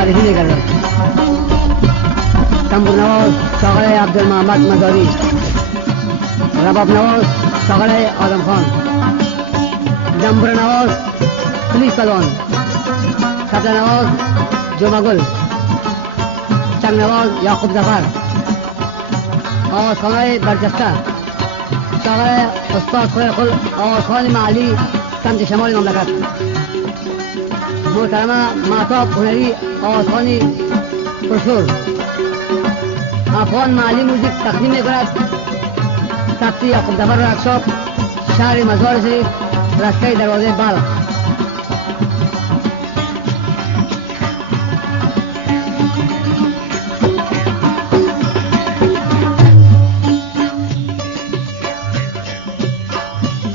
معرفی نگردد. تنبور نواز شاغل عبدالمحمد مزاری، رباب نواز شاغل آدم خان، دنبور نواز پلیس پلوان، طبل نواز جمعگل، چنگ نواز یعقوب ظفر، آوازخوانهای برجسته شاغل استاد خلیقل آوازخوان محلی سمت شمال مملکت. محترمه معتاب هنری آوازخوانی پرشور. افغان محلی موزیک تقدیم میکند تفتی یعقوب ظفر ورکشاپ، شهر مزار شریف، رسته دروازه بلخ.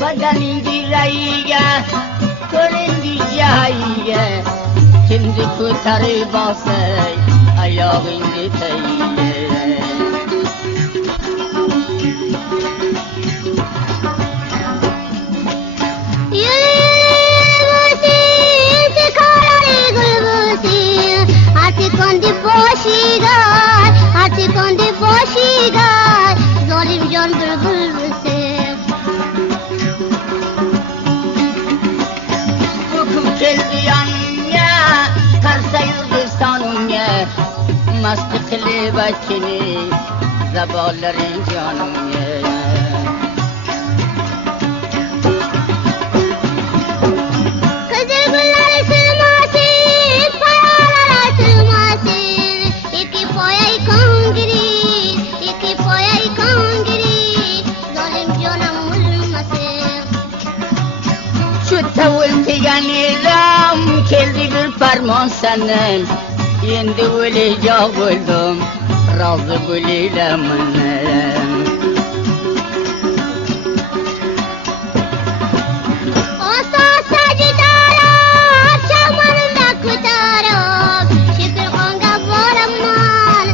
بدنی رایگه کنندی جایگه کندی کتری باسه ayağını teyle. Mast kılı bakini zabalların canım ye. Kızıl gülleri sırmasın, paralar sırmasın. İki poyayı kongiri, zalim canım olmasın. Şu tavul tiganiram, keldi bir parmağın senin. Yendi öleceğim oldum, razı buliyle mınnem. Osa sacidaram, çamanında kutaram. Şükür konga boraman,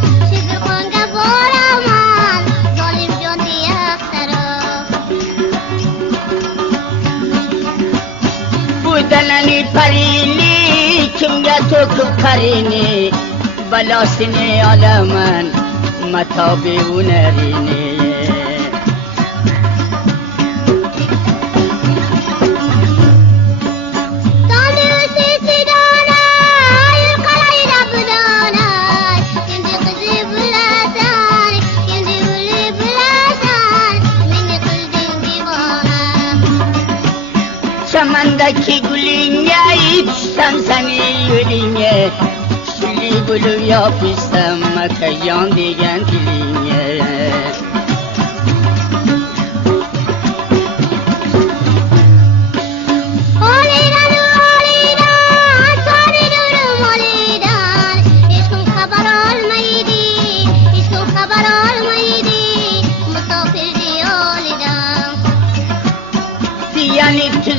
zalim can diye aktarım. Bu deleni parini, kimge tokup karini, balasını alaman, matabi unerini. Çamandaki gülüne içsem seni yüreğine, şuli gülü yapışsam makayan diyen diline.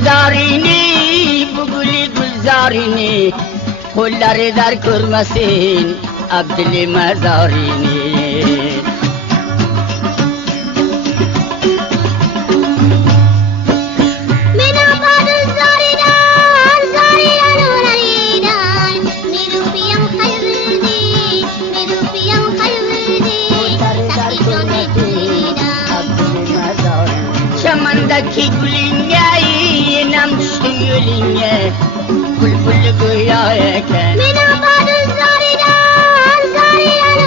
Zarini, bu gülü gülzarini, kulları dar kurmasın, Abdülü Mazarini. Çamandaki gülüne nam düştüm yolüne, bülbül güya eken. Mina badın zaridan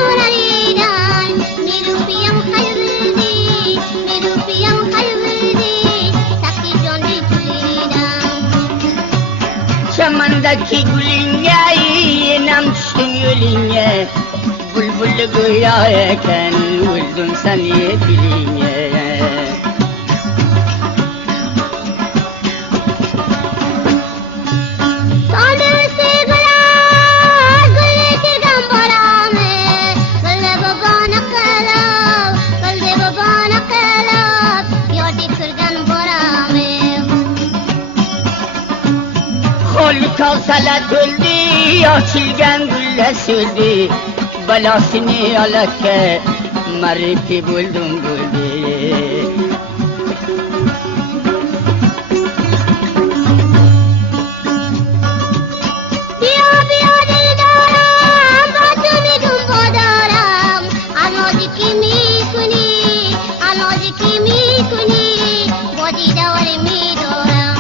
unaridan, mirupiyam kalbidi, sakki jondi gülüdan. Çamandaki gülüne nam düştüm yolüne, bülbül güya eken, öldüm seni diline. Kavsalat öldü, açılgan gülle söldü, balasını alake, marifi buldum buldum. Biya biya dildaram, میکنی با دیدار میدارم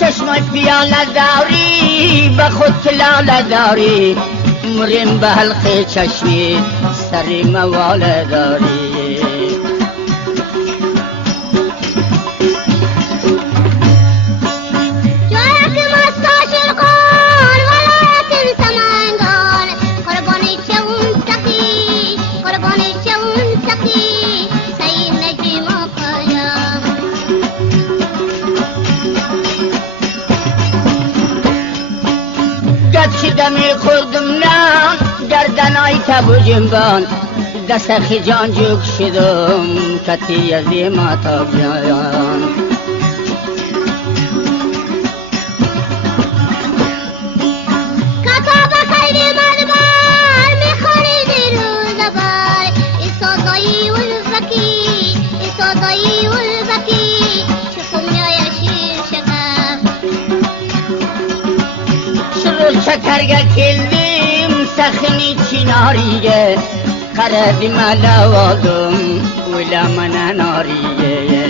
چشمت پیاله داری به خود کلاله داری مریم به حلقه چشمی سری مواله داری دمی خوردم نه گردنای تب و جنبان دست خجان جوک شدم کتی از ما تا بیان کتاب خیلی مدبر میخوری دیروز بر ایسادایی والبکی ایسادایی والبکی شکم یا شیر شکر شروع شکرگه کلیم سخنی چیناریه قردی ملوادم ولا من ناریه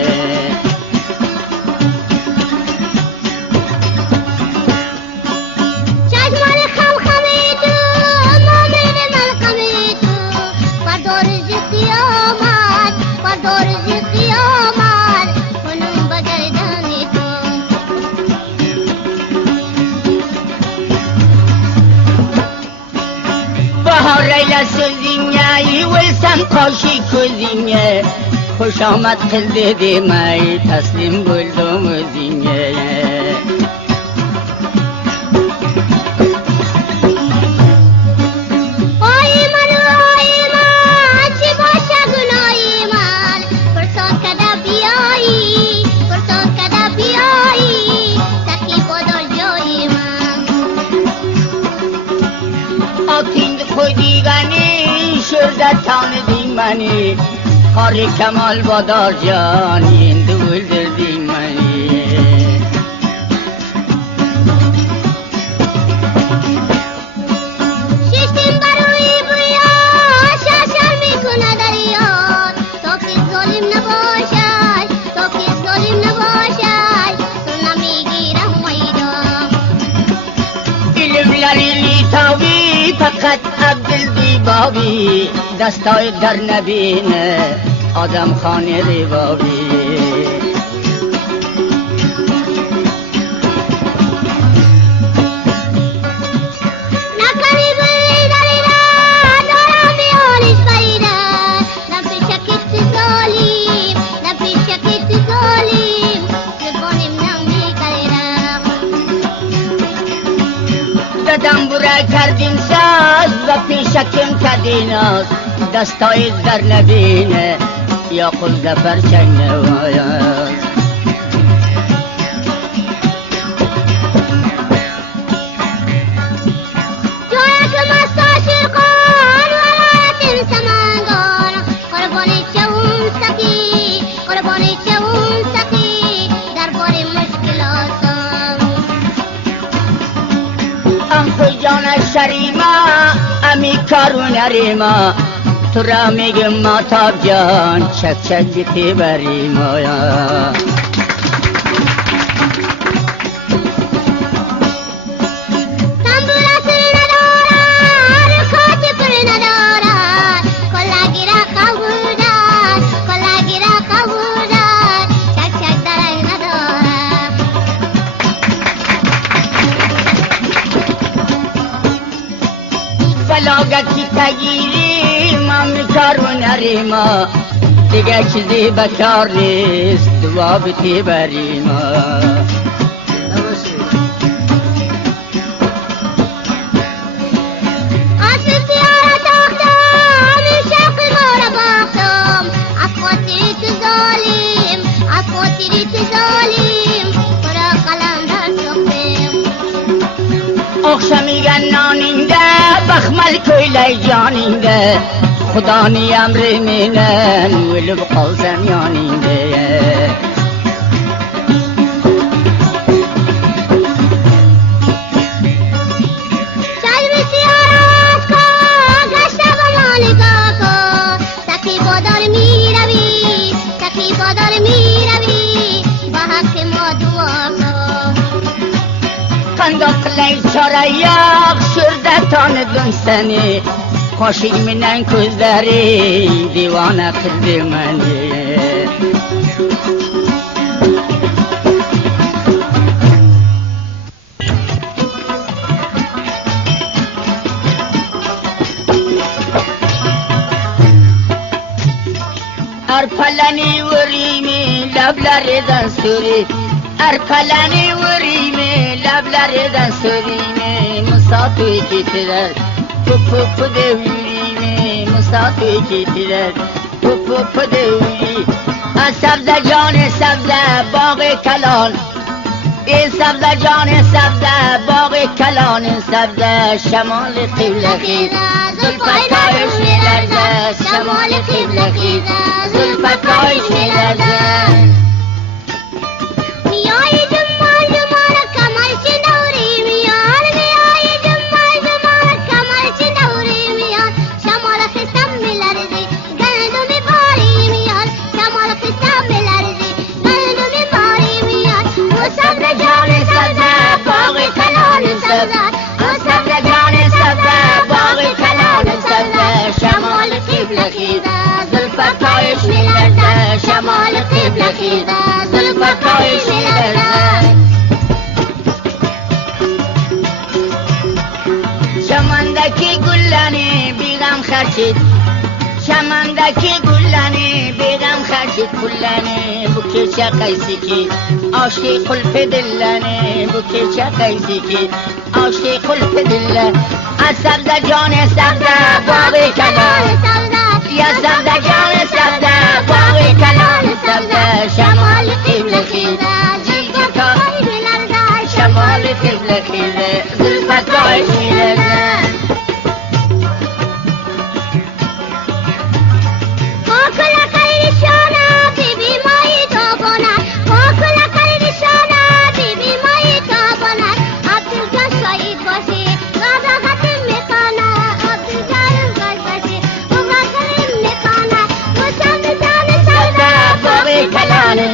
چشمان خم خمیدو مامین ملقمیدو بردار رزقی آمد بردار رزقی آمد کنون بگردانی تو بهاره لسوزینه ولسم قاشی کوزینه خوش آمد قلده دیمه تسلیم بلدم وزینه شردتان دیمانی کار کمال بادار جان این دول در دیمانی ششتیم بروی بویا شرشر میکنه دریان تا که ظالم نباشد تا که ظالم نباشد تو نمیگیرم میدان علم للیلی تاوی فقط عبدالدی بابی دستای در نبینه آدم خانه ریبابی نکنی بلی دلیدن دارم بیانش بریدن نپیشکت ظالم نپیشکت ظالم زبانم نمی کردم ددم برای کردیم ساز و پیشکم کدیناز دستای در نبینه یا خود دفر چنگ نواید جویا که مستاشر کن ولایت سمنگان قربانی چون سکی قربانی چون سکی دربار مشکلاتم ام خوی جان شریما امی کارون ریما تو را میگم ماتاب جان چک چک بیتی بری مایا تنبورسی ندارد رکاتی پر ندارد کلاگی را قبودد کلاگی را قبودد چک چک درک ندارد بلاگتی تگیری ما میکارون ریما دیگه چیزی بکار نیست دعا بیتی بری ما اخشمیگن نانینده بخمل کویلی جانینده خدا نی امر مینن ولو قوزم یانینده سکی بادار می روی gördüm seni, Koşuyumla közleri divane kıldı beni. Arpalani vurimi lablardan sürü, Arpalani vurimi lablardan sürümi, Musafir getirer, pupu devrimi, Musafir getirer, pupu devri. Sabze canı sabze, bağı kalan, sabze canı sabze, bağı kalan sabze, şemalı kıble kıble. Zulfakayış nelerde, şemalı kıble kıble. Zulfakayış nelerde. Miyay cummal cumala kamal çindavri miyan, Miyay cummal cumala kamal çindavri miyan. Şamala kısam milerdi, gönlümü bari miyan. Şamala kısam milerdi, gönlümü bari miyan. O sabra canı sabza, bağı kalanı sabza. O sabra canı sabza, bağı kalanı sabza. Şemalı kıble kıble. Zulfakayış nelerde, şemalı kıble kıble. Zulfakayış nelerde. Şamandaki gülleni bir gam xerçit, Şamandaki gülleni bir gam xerçit kulleni. Bu keçe kaysi ki aşkı kulp dilleni, bu keçe kaysi ki aşkı kulp dilleni. Sabze canı sabze, bağı kalan ya sabze canı sabze, bağı kalan sabze. Şemalı kıble kıble, Zulfakayış nelerde. Şemalı kıble kıble, Zulfakayış nelerde. Kokula kayrişana, bibi mayi tobona. Kokula kayrişana, bibi mayi tobona. Abdülcan şahit başı, gaza katım mekana. Abdülcan'ın başı, uga karim mekana. Bu sabze canı sabze, bağı kalanı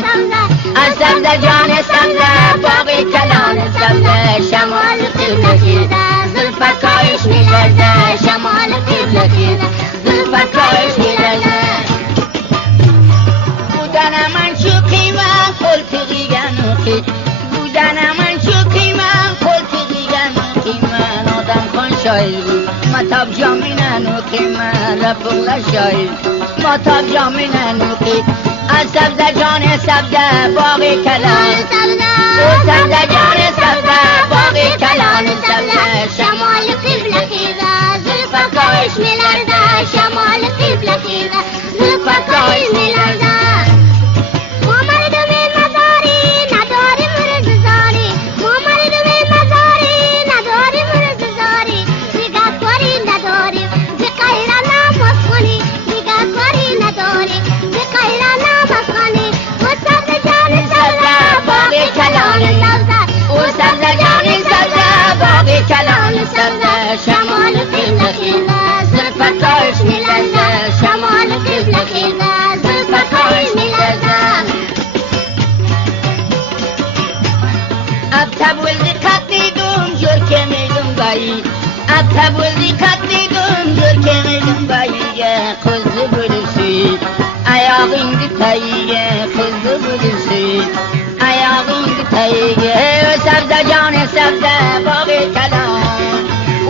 sabze canı sabze, bağı kalanı sabze. Şemalı kıble kıble, Zulfakayış nelerde. Şemalı kıble kıble, Zulfakayış nelerde. Budana man şu kıyma, koltuğu yanıkı. Budana man şu kıyma, koltuğu yanıkı. Adam kon şair, matab caminen okima. Rapıkla şair, matab caminen okı. Sabze canı sabze, bağı kalan o sabze canı sabze, bağı kalan sabze. Şemalı kıble kıble, Zulfakayış nelerde. Şemalı kıble kıble, Zulfakayış nelerde. Muhammed ve mazari, nadari mırzari. Muhammed ve mazari, nadari mırzari. Ziga kwari nadari, zikayra namaskhani. Ziga kwari nadari, zikayra namaskhani. O sabze canı sabze, bağı kalan sabze. O sabze canı sabze, bağı kalan sabze. Şemalı kıble kıble, Zulfakayış nelerde. Şemalı kıble kıble, Zulfakayış nelerde. Abtabul dikkatliydum, görkemiydim bayi. Abtabul dikkatliydum, görkemiydim bayiye. Kızdı bölüsü, ayağındı tayiye. Kızdı bölüsü, ayağındı tayiye. O sabze canı sabze, bağı kalan.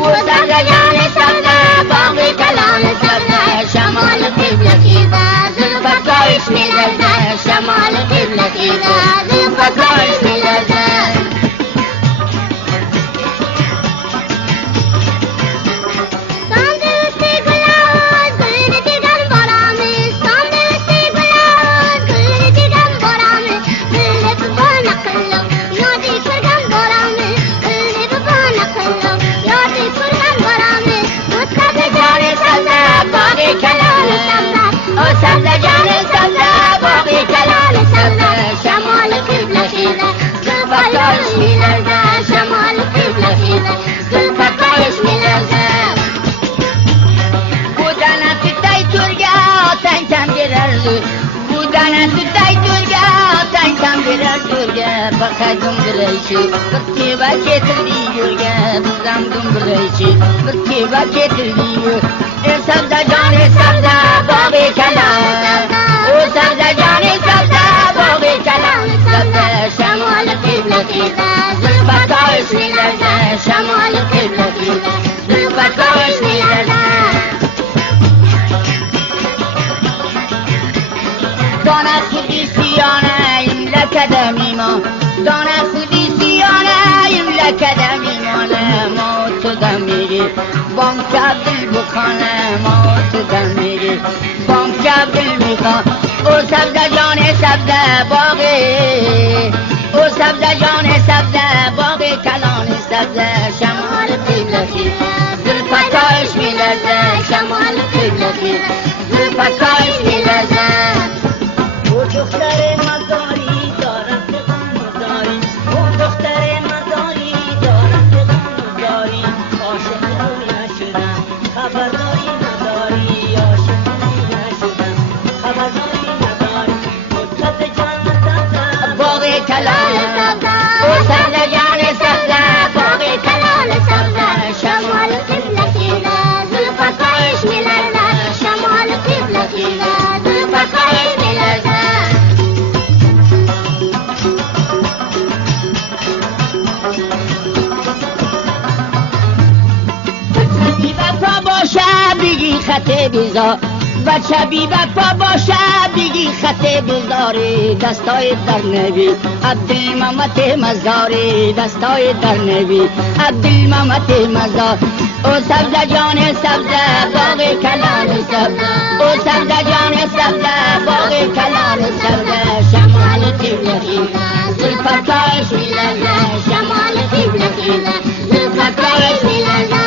O sabze canı sabze, bağı kalan sabze. Şemalı kıble kıble, Zulfakayış nelerde. Şemalı kıble kıble, Zulfakayış nelerde. Sandırısı gülağız, gülünü digen baramız. Sandırısı gülağız, gülünü digen baramız. Gülünü bana kıllım, yadi kırgan baramız. Gülünü bana kıllım, yadi kırgan baramız. O sabze canı sabze, bağı kalan sabze. O sabze canı sabze, bağı kalan sabze. Şemalı kıble kıble, Zulfakayış nelerde. Şemalı kıble kıble, Zulfakayış nelerde. Budana tutay turga, atan kam girerli. Budana tutay turga, atan Sen birer gölge bakaydım bireyşi Bir kiva getirdi gölge bizden gümbüreyşi Bir kiva getirdi gölge Sabda canı sabda bağı kalan O sabda canı sabda bağı kalan Sabda şemalı kıbletiyle Zülfaka ismilerle şemalı kıbletiyle Zülfaka ismilerle دانه خودی سیانه این لکدمی ما دانه خودی سیانه این لکدمی مانه ما تو دم میگی بام که دل بخانه ما تو دم میگی بام که دل میخوان او سبزه جان سبزه باغی او سبزه جان سبزه باغی کلان سبزه شمال قبلتی زلفتاش میلرزه شمال قبلتی زلفتاش میلرزه دختر مزاری دارم که مزاری او دختر مزاری دارم که مزاری عاشق رویا شدم خبرداری نداری عاشق رویا شدم خبرداری نداری مدت جان سبزه باغ کلان او سبزه جان سبزه باغ کلان سبزه شمال قبلتیله زلفکایش میلرزه شمال قبلتیله زلفکایش میلرزه بگی خط بیزار بچه بی وفا باشه بگی خط بیزاری دستای در نبی عبدالمامت مزاری دستای در نبی عبدالمامت مزار او سبزه جان سبزه باغ کلان سبزه او سبزه جان سبزه باغ کلان سبزه شمال قبلتی زلفتاش میلرزه شمال قبلتی زلفتاش میلرزه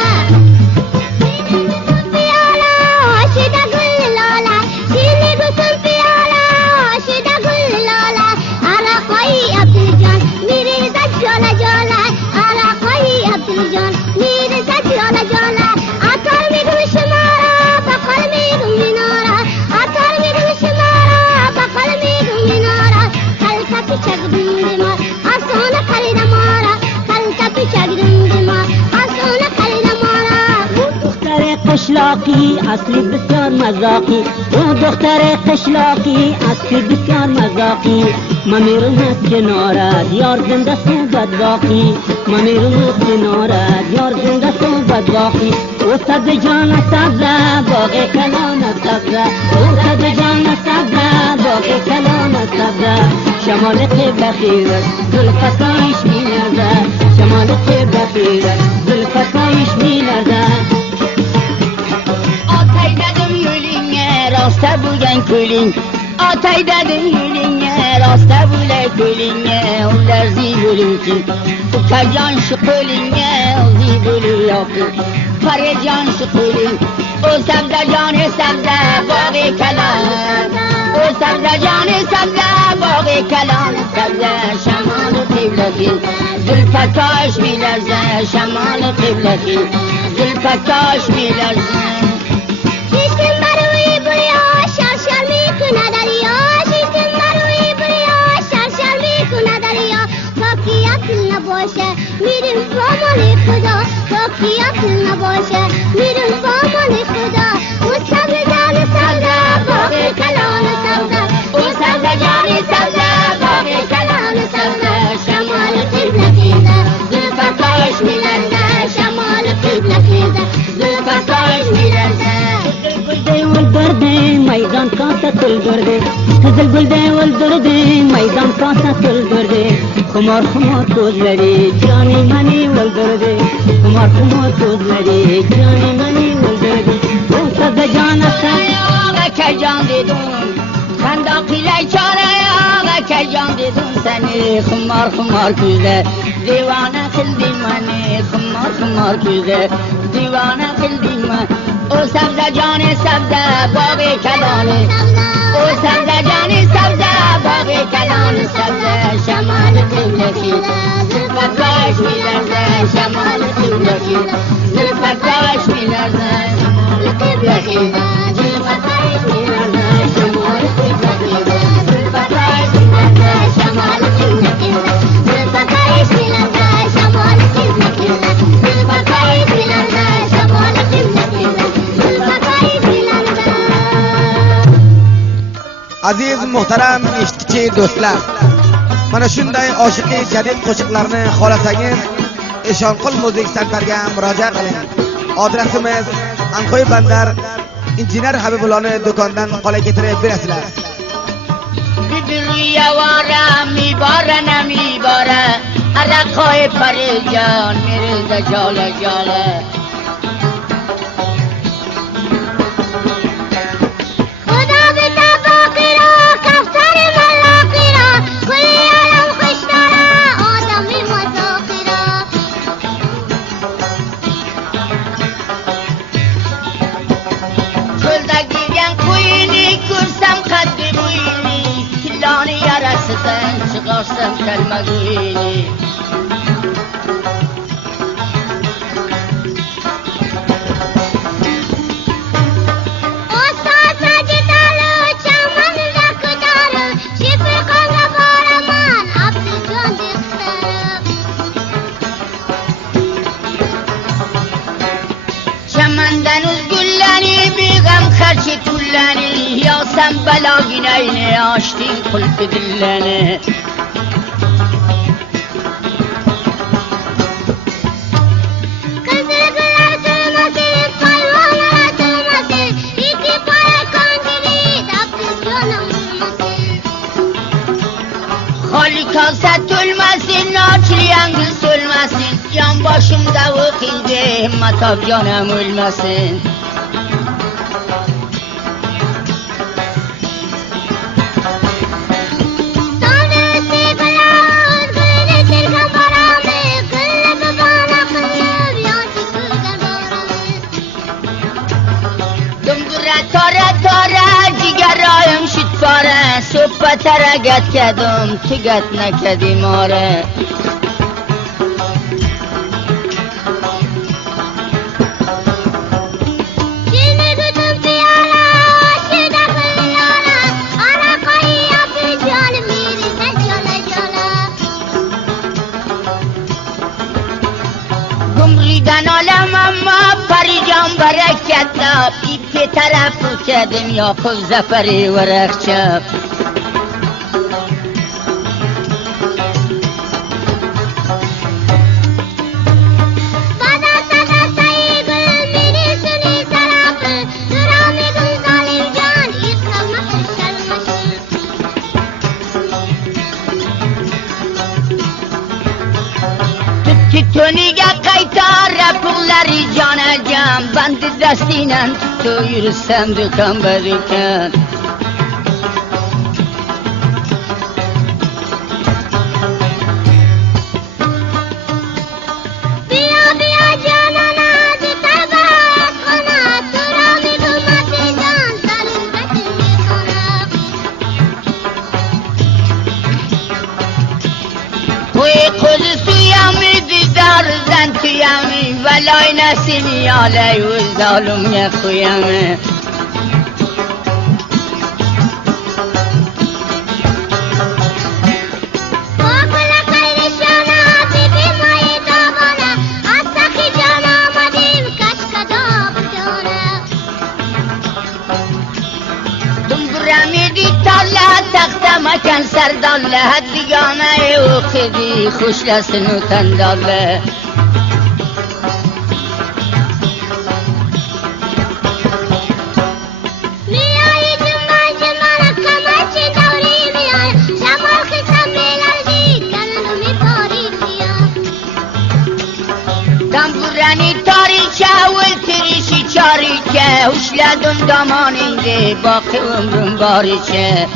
قشلاقی اصلی بسیار مذاقی او دختر قشلاقی اصلی بسیار مذاقی ما میرم از کنارت یار زنده سو بدباقی ما میرم از کنارت یار زنده سو بدباقی او سبز جان سبزه باغ کلان سبزه او سبز جان سبزه باغ کلان سبزه شمال قبل خیرت زلفتایش میلرزه شمال قبل خیرت زلفتایش میلرزه Rasta bulan külün Atay dedim yüline Rasta bulan külüne Ular zibulun kim Ukacan şu külüne O zibulu yakın Paracan şu külün O sabda canı sabda Bağı kalan O sabda canı sabda Bağı kalan sabda Şamalı kıbleti Zülfataş milerze Şamalı kıbleti Zülfataş milerze میریم فامان خدا تا کی عقل نباشه میریم فامان خدا او سبزه جان سبزه باغ کلان سبزه او سبزه جان سبزه باغ کلان سبزه شمال قبلتیده زلفتاش میلرزه شمال قبلتیده زلفتاش میلرزه گل والبرده میدان کاسه تل برده قزل گل والبرده میدان کاسه تل برده خمار خمار کوزلری جانی منی ولدرده خمار خمار کوزلری جانی منی ولدرده او سبزه جان آقا که جان دیدون خنداقی لیچاره آقا که جان دیدون سنی خمار خمار کوزه دیوانه خلدی منی خمار خمار کوزه دیوانه خلدی من او سبزه جان سبزه باغ کلانه او سبزه جان سبزه باغ کلان سبزه شمال قبلتی زلفتاش میلرزه شمال قبلتی زلفتاش میلرزه شمال قبلتی زلفتاش میلرزه شمال قبلتی زلفتاش میلرزه شمال Aziz muhtaram eshituvchi do'stlar, mana shunday oshiqiy jadid qo'shiqlarni xohlasangiz Eshonqul Muzik Centerga murojaat qiling. Adresimiz Anqo'y Bandar injener Habibullohni do'kondan qolay keltirib berasizlar. Yavara mibara namibara araqoy parijon mirza jala jala खुदा बेटा बाकिरा कफ्तार मलाकिरा कुल आलम खुशदारा आदमी मजाकिरा Çölde giyen kuyuni kursam kadri buyuni Tillani yarasıdan çıkarsam kelme kuyuni Çemenden üzgülleni bir gam karşı tulleni Ya sen bela güneyni açtın kulp dilleni Hali kalsa tülmesin, açlayan kız ölmesin Yan başımda vakilde himmet av canım ölmesin Cigarayım şitfare Sohbetere getkedim Tüget nekedim are Gumriden alem ama parican bereketler İki tarafı kedim Yakub zaferi verekçep Tönüge kaytar pulları canacağım Ben de destinen tuttu yürüsem dükkan be dükkan Tüyami velay nesini aley ve zalim ya kıyami Vakla kayrışana bibi mayi davana Asaki cana madim kaçka davana Dumburamidi talla takta makan serdalle Haddigane ukhidi khuşlasın utandalle Damburani tariçe vel tirişi çariçe Uşladım damaninde baki ömrüm bariçe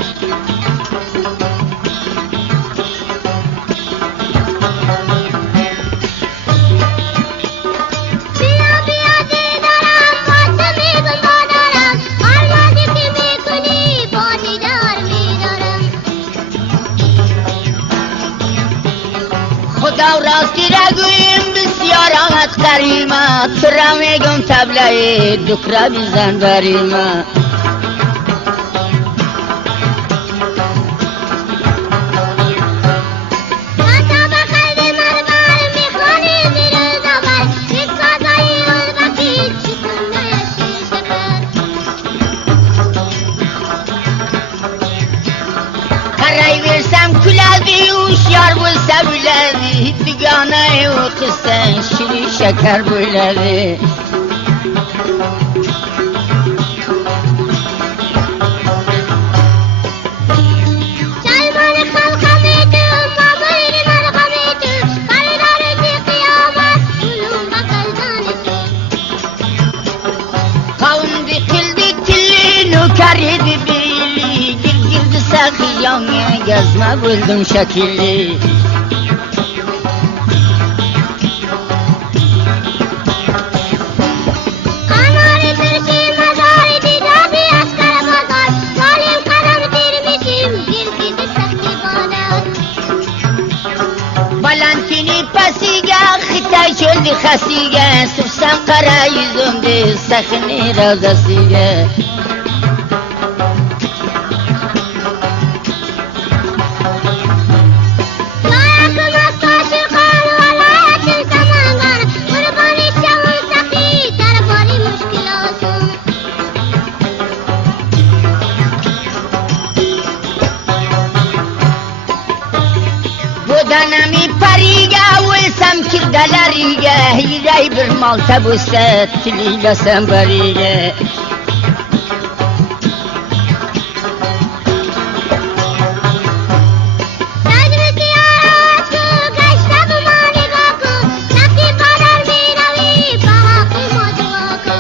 خدا راستی رگویم بسیار آمد قریمه ترا میگم تبله دکره بیزن بریمه Dünyana o kızsan şirin şeker böyledir. Çalmanı kalkamaydı, mamırını malkamaydı, karılarıcı kıyamet, bunun bakaldan eti. Kavun dikildi tilli, nukar yedi beyli, girdi sakıyanı, gezme buldum şekilli. Anarı tırşı mezarı didadi askara mazar, zalim kadar dirmişim, girgidi sakti bana. Valentini pasiga, xitay şöldü xasiga, sursam qara yüzümdü, saxini ravzasiga. Layakım astaşı kan, valayatım samangan, kurbanı çavun sakti, tarafari müşkil olsun. Bu danami pariga, ulsam kirdalariga, hiray bir malta busta, tililasam bariga. Sözümü aşkı, geçti bu mani bakı, sakti badar minavi, bahakı mocuakı.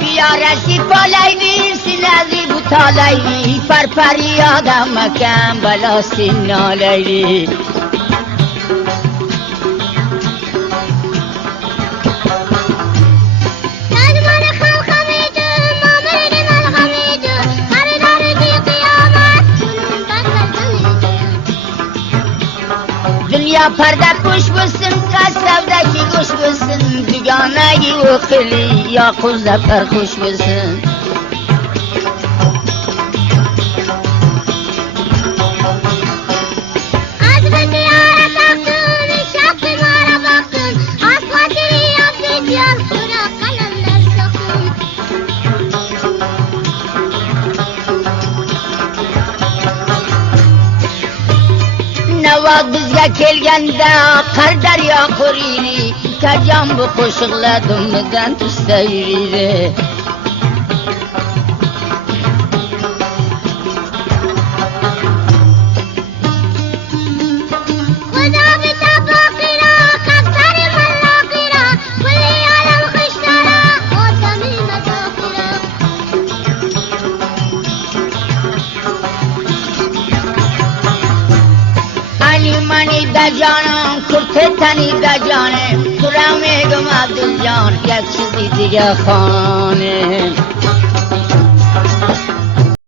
Biyaresi kolaydı, silazi bu talaydı, parpari adam makam balası nalaydı. Sözümü kalkamaydı, mamırını malkamaydı, karılarıcı kıyamet, bunun bakaldan eti. Dünya parda kuş bulsun, kasavdaki kuş bulsun, düganayı okuli, ya kuzda perkuş bulsun. Azmeti yara taktın, şapkın ara baktın, asfaltını yaptı diyor, bırak kalemler sokun. Navad bizga kelganda, qar daryo quriydi, kajon bu qo'shiqlar dummidan tusta yuriydi. Xudo bitta boqira, qaftari mallaqira, kulli olam xishtara, odami mazokira. Alimani da canım, kurte tani da canım, kuramegum Abdülcan, یک چیزی دیگه خانه.